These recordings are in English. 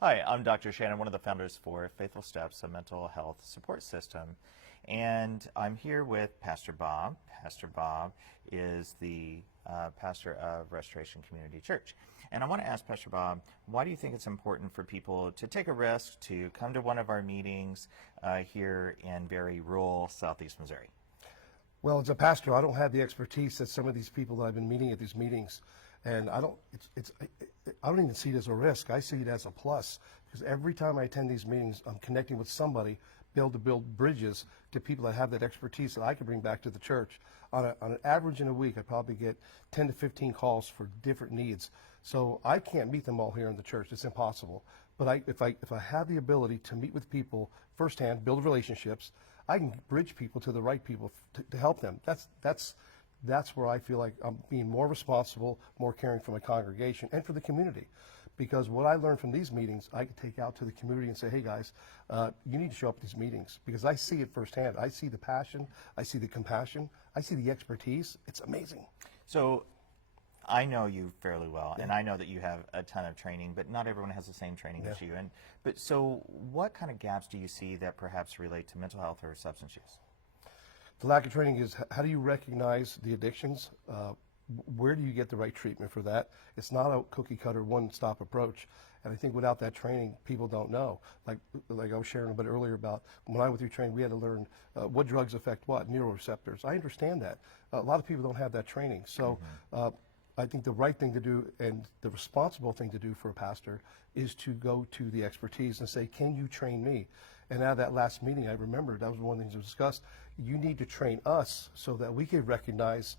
Hi, I'm Dr. Shannon, one of the founders for Faithful Steps, a mental health support system. And I'm here with Pastor Bob. Pastor Bob is the pastor of Restoration Community Church. And I want to ask Pastor Bob, why do you think it's important for people to take a risk to come to one of our meetings here in very rural southeast Missouri? Well, as a pastor, I don't have the expertise that some of these people that I've been meeting at these meetings, and I don't even see it as a risk. I see it as a plus, because every time I attend these meetings, I'm connecting with somebody, be able to build bridges to people that have that expertise that I can bring back to the church. On an average in a week, I probably get 10 to 15 calls for different needs. So I can't meet them all here in the church. It's impossible. But if I have the ability to meet with people firsthand, build relationships, I can bridge people to the right people to help them. That's where I feel like I'm being more responsible, more caring for my congregation and for the community. Because what I learned from these meetings, I can take out to the community and say, hey guys, you need to show up at these meetings, because I see it firsthand. I see the passion, I see the compassion, I see the expertise. It's amazing. So I know you fairly well, and I know that you have a ton of training, but not everyone has the same training as you. So what kind of gaps do you see that perhaps relate to mental health or substance use? The lack of training is, how do you recognize the addictions? Where do you get the right treatment for that? It's not a cookie cutter one-stop approach. And I think without that training, people don't know. Like I was sharing a bit earlier about when I went through training, we had to learn what drugs affect what, neuroreceptors. I understand that. A lot of people don't have that training. So I think the right thing to do and the responsible thing to do for a pastor is to go to the expertise and say, can you train me? And out of that last meeting, I remember that was one of the things that was discussed. You need to train us so that we can recognize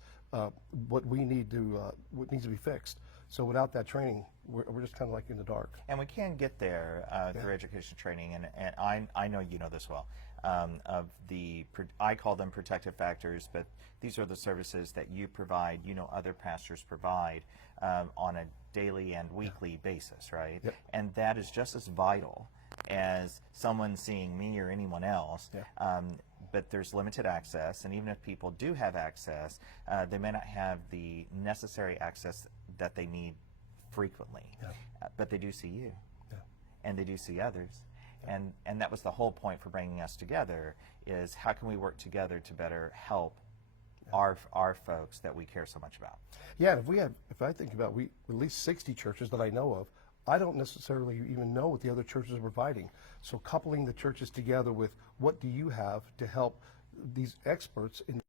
what needs to be fixed. So without that training, we're just kind of like in the dark. And we can get there through education training, and I know you know this well. I call them protective factors, but these are the services that you provide, other pastors provide on a daily and weekly basis, right? Yep. And that is just as vital as someone seeing me or anyone else. But there's limited access, and even if people do have access, they may not have the necessary access that they need frequently. But they do see you, and they do see others. And that was the whole point for bringing us together, is how can we work together to better help our folks that we care so much about. Yeah, if I think about, at least 60 churches that I know of, I don't necessarily even know what the other churches are providing. So coupling the churches together with what do you have to help these experts in